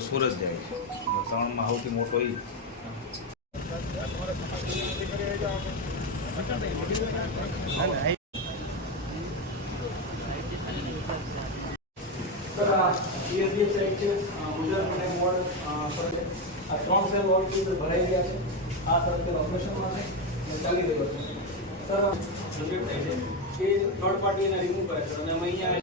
સુરત જાય છે ત્રણમાં સૌથી મોટો એ સર આ સીએસડી સાઈડ છે અ, ગુજરાત અને વોર્ડ અ, સર છે આ ત્રણ સેલ વોર્ડ છે તે ભરાઈ ગયા છે આ સર અત્યારે ઓપરેશનમાં છે અને ચાલી રહ્યો છે સર જનરેટ થાય છે એ થર્ડ પાર્ટી એને રિમૂવ કરે છે અને અમે અહીંયા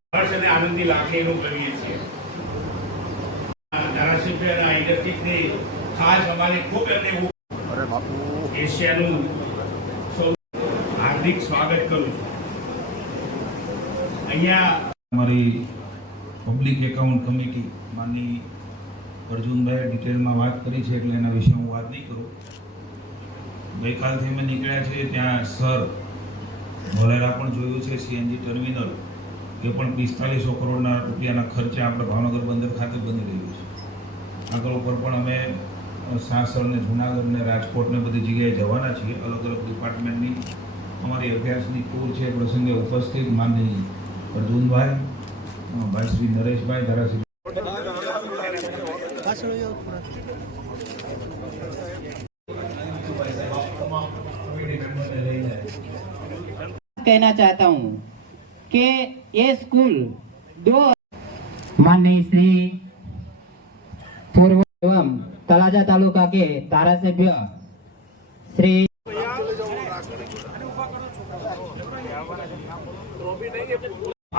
હર્ષ અને આનંદની લાગણી અનુભવીએ છીએ. આ ધારાસભ્ય અને આ ખાસ અમારે ખૂબ એમને એશિયાનું સૌ હાર્દિક સ્વાગત કરું છું. અહીંયા અમારી પબ્લિક એકાઉન્ટ કમિટી માની અર્જુનભાઈએ ડિટેલમાં વાત કરી છે એટલે એના વિશે હું વાત નહીં કરું. ગઈકાલથી અમે નીકળ્યા છીએ ત્યાં સર મોલેરા પણ જોયું છે સીએનજી ટર્મિનલ એ પણ પિસ્તાલીસો કરોડના રૂપિયાના ખર્ચે આપણે ભાવનગર બંદર ખાતે બની રહ્યું છે. આગળ ઉપર પણ અમે સાસણ ને જુનાગઢ ને રાજકોટ બધી જગ્યાએ જવાના છીએ. અલગ અલગ ડિપાર્ટમેન્ટની અમારી અભ્યાસની ટૂર છે પ્રસંગે ઉપસ્થિત માનની પ્રદુનભાઈ ભાઈ શ્રી નરેશભાઈ ધારાશ્રી કહેના ચાહતા હું કે ये स्कूल दो माननीय श्री पूर्व एवं तलाजा तालुका के तारा सभ्य श्री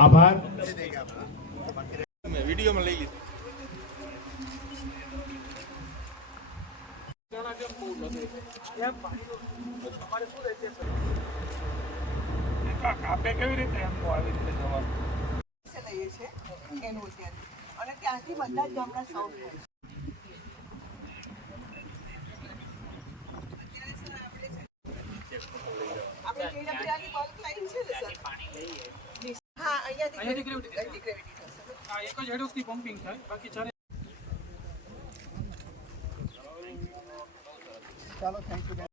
आभार। वीडियो में ले लीजिए। આપે કેવી રીતે એમ આવી રીતે જવાનું લઈએ છે એનું ત્યાં અને ત્યાંથી બધા જ ગામડા સાઉથ થાય છે. આપણે કેવડિયાની bulk line છે ને સર? હા અહીંયાથી gravity- અહીંથી gravity થશે. આ એક જ હેડોસથી પમ્પિંગ થાય બાકી ચારે ચાલો થેન્ક યુ